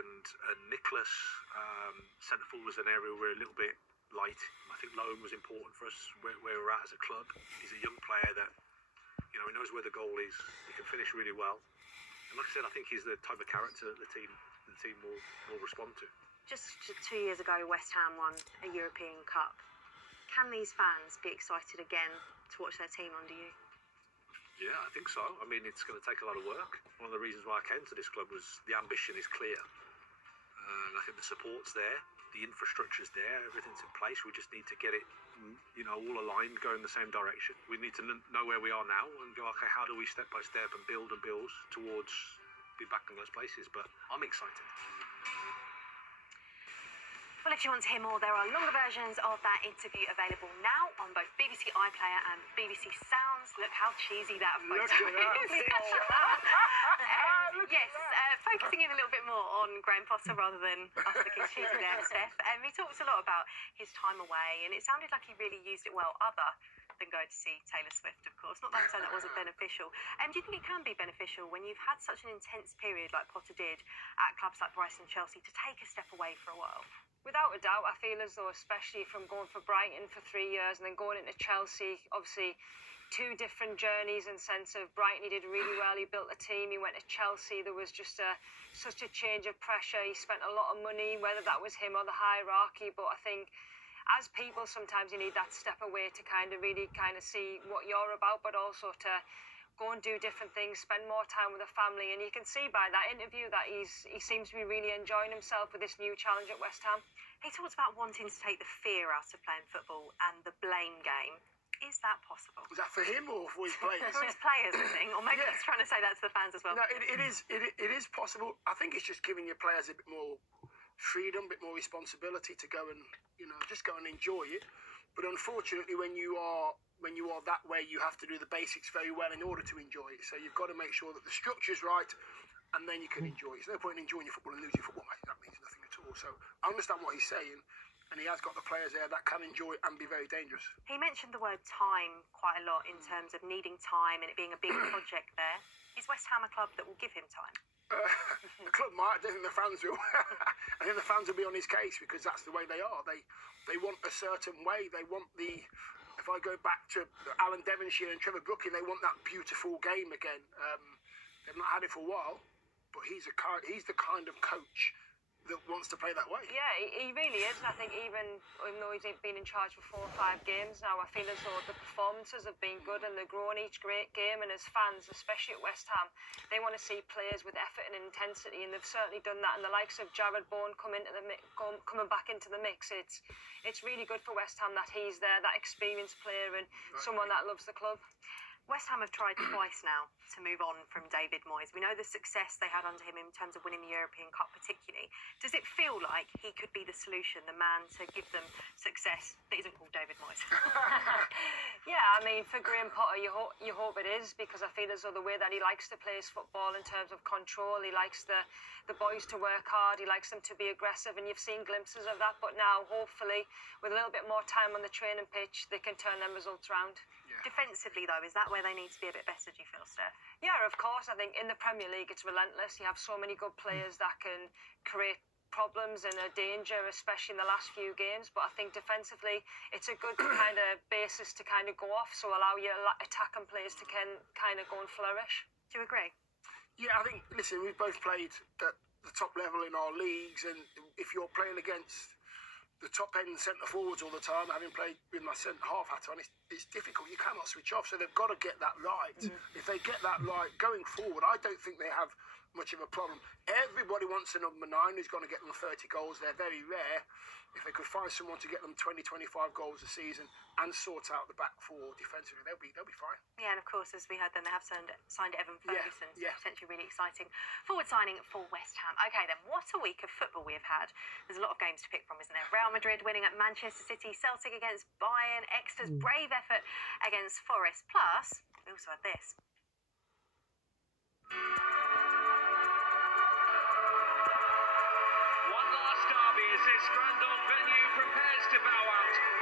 and Nicholas, centre forward, was an area we're a little bit light. I think Loan was important for us where we're at as a club. He's a young player that, he knows where the goal is. He can finish really well. And like I said, I think he's the type of character that the team will respond to. Just 2 years ago, West Ham won a European Cup. Can these fans be excited again to watch their team under you? Yeah, I think so. I mean, it's going to take a lot of work. One of the reasons why I came to this club was the ambition is clear. And I think the support's there, the infrastructure's there, everything's in place. We just need to get it, all aligned, go in the same direction. We need to know where we are now and go, okay, how do we step by step and build towards be back in those places? But I'm excited. Well, if you want to hear more, there are longer versions of that interview available now on both BBC iPlayer and BBC Sounds. Look how cheesy that photo is. Yes, focusing in a little bit more on Graham Potter rather than us looking cheesy there, Steph. He talks a lot about his time away, and it sounded like he really used it well, other than going to see Taylor Swift, of course. Not that I'm saying that wasn't beneficial. Do you think it can be beneficial when you've had such an intense period like Potter did at clubs like Brighton and Chelsea to take a step away for a while? Without a doubt, I feel as though, especially from going for Brighton for 3 years and then going into Chelsea, obviously two different journeys in sense of Brighton, he did really well, he built a team. He went to Chelsea, there was just such a change of pressure. He spent a lot of money, whether that was him or the hierarchy. But I think as people, sometimes you need that step away to really see what you're about, but also to go and do different things, spend more time with the family. And you can see by that interview that he seems to be really enjoying himself with this new challenge at West Ham. He talks about wanting to take the fear out of playing football and the blame game. Is that possible? Was that for him or for his players? For his players, I think. Or maybe he's trying to say that to the fans as well. No, it is possible. I think it's just giving your players a bit more freedom, a bit more responsibility to go and, just go and enjoy it. But unfortunately, when you are that way, you have to do the basics very well in order to enjoy it. So you've got to make sure that the structure's right, and then you can enjoy it. There's no point in enjoying your football and losing your football, mate. That means nothing at all. So I understand what he's saying, and he has got the players there that can enjoy it and be very dangerous. He mentioned the word time quite a lot in terms of needing time and it being a big project there. Is West Ham a club that will give him time? The club might. I don't think the fans will. I think the fans will be on his case because that's the way they are. They want a certain way. They want if I go back to Alan Devonshire and Trevor Brooking, they want that beautiful game again. They've not had it for a while, but he's the kind of coach that wants to play that way. Yeah, he really is. And I think even though he's been in charge for 4 or 5 games now, I feel as though the performances have been good and they're growing each great game. And as fans, especially at West Ham, they want to see players with effort and intensity, and they've certainly done that. And the likes of Jared Bourne coming back into the mix, it's really good for West Ham that he's there, that experienced player and someone that loves the club. West Ham have tried twice now to move on from David Moyes. We know the success they had under him in terms of winning the European Cup particularly. Does it feel like he could be the solution, the man to give them success that isn't called David Moyes? Yeah, I mean, for Graham Potter, you hope it is, because I feel as though the way that he likes to play his football in terms of control, he likes the boys to work hard, he likes them to be aggressive, and you've seen glimpses of that. But now, hopefully, with a little bit more time on the training pitch, they can turn them results around. Defensively, though, is that where they need to be a bit better, do you feel, Steph? Yeah, of course. I think in the Premier League, it's relentless. You have so many good players that can create problems and a danger, especially in the last few games. But I think defensively, it's a good basis to go off, so allow your attacking players to kind of go and flourish. Do you agree? Yeah, I think, listen, we've both played at the top level in our leagues, and if you're playing against the top end centre forwards all the time, having played with my centre half hat on, it's difficult. You cannot switch off, so they've got to get that right. If they get that right going forward, I don't think they have much of a problem. Everybody wants a number 9 who's going to get them 30 goals. They're very rare. If they could find someone to get them 20, 25 goals a season and sort out the back 4 defensively, they'll be fine. Yeah, and of course, as we heard, then they have signed Evan Ferguson, yeah. Potentially really exciting forward signing for West Ham. Okay, then, what a week of football we have had. There's a lot of games to pick from, isn't there? Real Madrid winning at Manchester City, Celtic against Bayern, Exeter's brave effort against Forest. Plus, we also had this. One last derby as this Grand Old venue prepares to bow out.